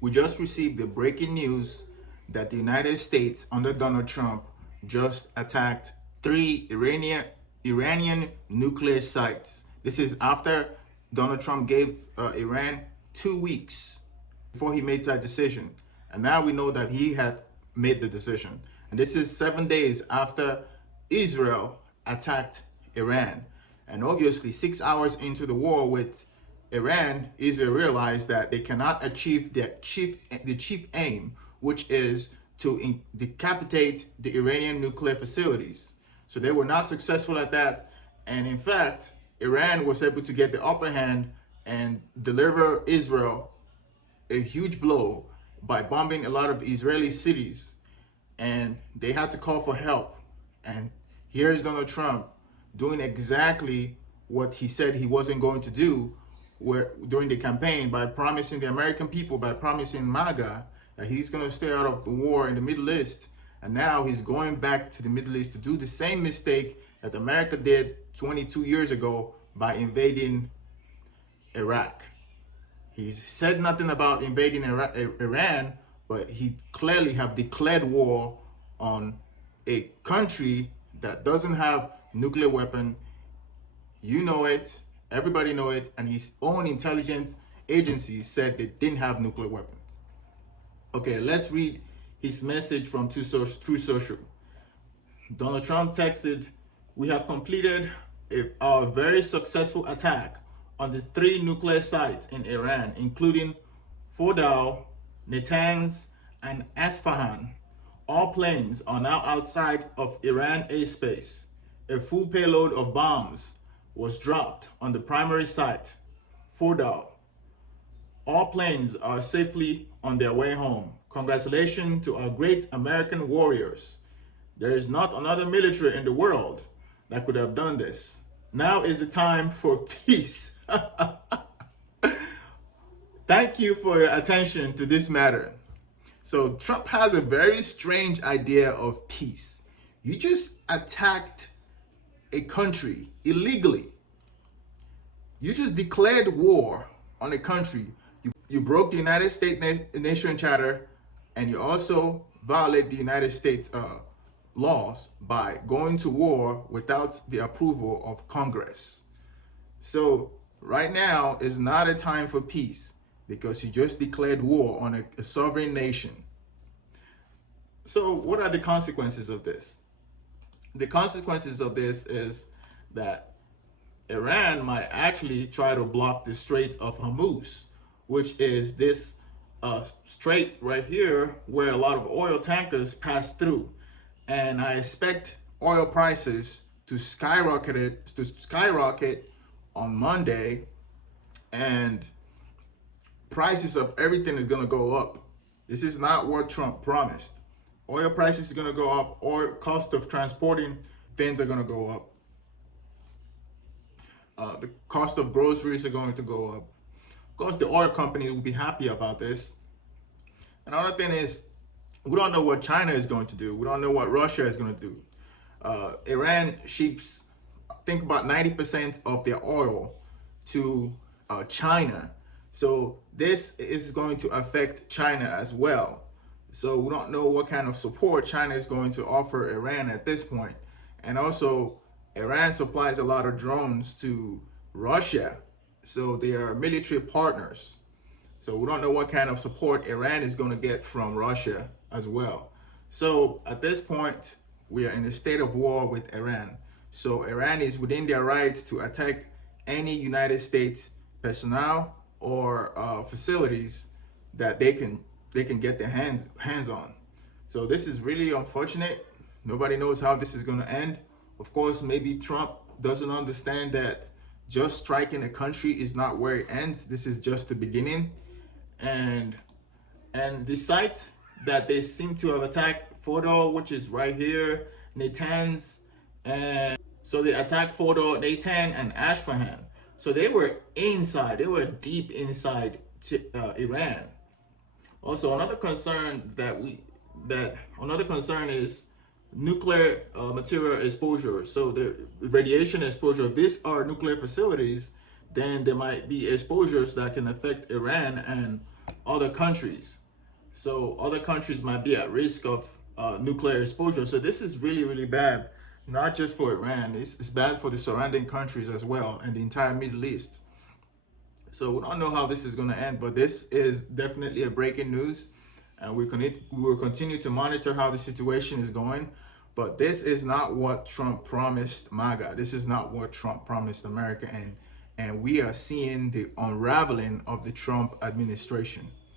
We just received the breaking news that the United States under Donald Trump just attacked three Iranian nuclear sites. This is after Donald Trump gave Iran 2 weeks before he made that decision. And now we know that he had made the decision. And this is 7 days after Israel attacked Iran. And obviously, 6 hours into the war with Iran, Israel realized that they cannot achieve the chief aim, which is to decapitate the Iranian nuclear facilities. So they were not successful at that. And in fact, Iran was able to get the upper hand and deliver Israel a huge blow by bombing a lot of Israeli cities. And they had to call for help. And here's Donald Trump doing exactly what he said he wasn't going to do during the campaign, by promising the American people, by promising MAGA, that he's going to stay out of the war in the Middle East. And now he's going back to the Middle East to do the same mistake that America did 22 years ago by invading Iraq. He said nothing about invading Iran, but he clearly have declared war on a country that doesn't have nuclear weapon. You know it, everybody know it, and his own intelligence agency said they didn't have nuclear weapons. Okay, let's read his message from Truth Social. Donald Trump texted, "We have completed our very successful attack on the three nuclear sites in Iran, including Fordow, Natanz, and Isfahan. All planes are now outside of Iran airspace. A full payload of bombs was dropped on the primary site, Fordow. All planes are safely on their way home. Congratulations to our great American warriors. There is not another military in the world that could have done this. Now is the time for peace." Thank you for your attention to this matter. So Trump has a very strange idea of peace. You just attacked a country illegally. You just declared war on a country. You broke the United States Nation Charter, and you also violate the United States laws by going to war without the approval of Congress. So right now is not a time for peace, because you just declared war on a sovereign nation. So what are the consequences of this? The consequences of this is that Iran might actually try to block the Strait of Hormuz, which is this strait right here where a lot of oil tankers pass through. And I expect oil prices to skyrocket on Monday, and prices of everything is going to go up. This is not what Trump promised. Oil prices are going to go up, or cost of transporting things are going to go up. The cost of groceries are going to go up. Of course, the oil companies will be happy about this. Another thing is, we don't know what China is going to do. We don't know what Russia is going to do. Iran ships, I think, about 90% of their oil to China. So this is going to affect China as well. So we don't know what kind of support China is going to offer Iran at this point. And also, Iran supplies a lot of drones to Russia. So they are military partners. So we don't know what kind of support Iran is going to get from Russia as well. So at this point, we are in a state of war with Iran. So Iran is within their right to attack any United States personnel or facilities that they can get their hands on. So this is really unfortunate. Nobody knows how this is going to end. Of course, maybe Trump doesn't understand that just striking a country is not where it ends. This is just the beginning. And the site that they seem to have attacked, Fordow, which is right here, Natanz, and so they attacked Fordow, Natanz, and Isfahan. So they were inside. They were deep inside Iran. Also, another concern is nuclear material exposure. So the radiation exposure. If these are nuclear facilities, then there might be exposures that can affect Iran and other countries. So other countries might be at risk of nuclear exposure. So this is really, really bad, not just for Iran. It's bad for the surrounding countries as well and the entire Middle East. So we don't know how this is going to end, but this is definitely a breaking news, and we will continue to monitor how the situation is going. But this is not what Trump promised MAGA. This is not what Trump promised America, and we are seeing the unraveling of the Trump administration.